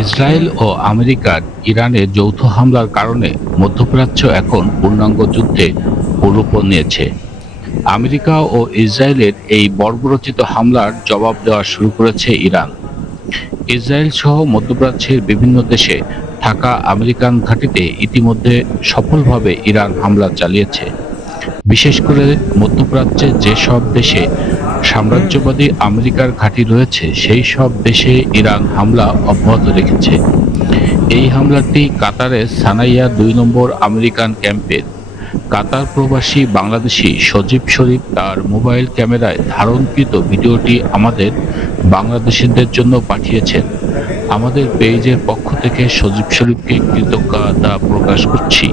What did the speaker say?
Israel ও আমেরিকার ইরানে যৌথ হামলার কারণে মধ্যপ্রাচ্য এখন পূর্ণাঙ্গ যুদ্ধে রূপ নিয়েছে। আমেরিকা ও ইসরায়েলের এই বর্বরোচিত হামলার জবাব দেওয়া শুরু করেছে ইরান। ইসরায়েল সহ মধ্যপ্রাচ্যের বিভিন্ন দেশে থাকা আমেরিকান ঘাঁটিতে ইতিমধ্যে সফলভাবে ইরান হামলা চালিয়েছে। বিশেষ করে মধ্যপ্রাচ্যে যেসব দেশে সাম্রাজ্যবাদী আমেরিকার ঘাঁটি রয়েছে সেই সব দেশে ইরান হামলা অব্যাহত রেখেছে। এই হামলাটি কাতারের সানাইয়া ২ নম্বর আমেরিকান ক্যাম্পের। কাতার প্রবাসী বাংলাদেশি সজীব শরীফ তার মোবাইল ক্যামেরায় ধারণকৃত ভিডিওটি আমাদের বাংলাদেশিদের জন্য পাঠিয়েছেন। আমাদের পেজের পক্ষ থেকে সজীব শরীফকে কৃতজ্ঞতা প্রকাশ করছি।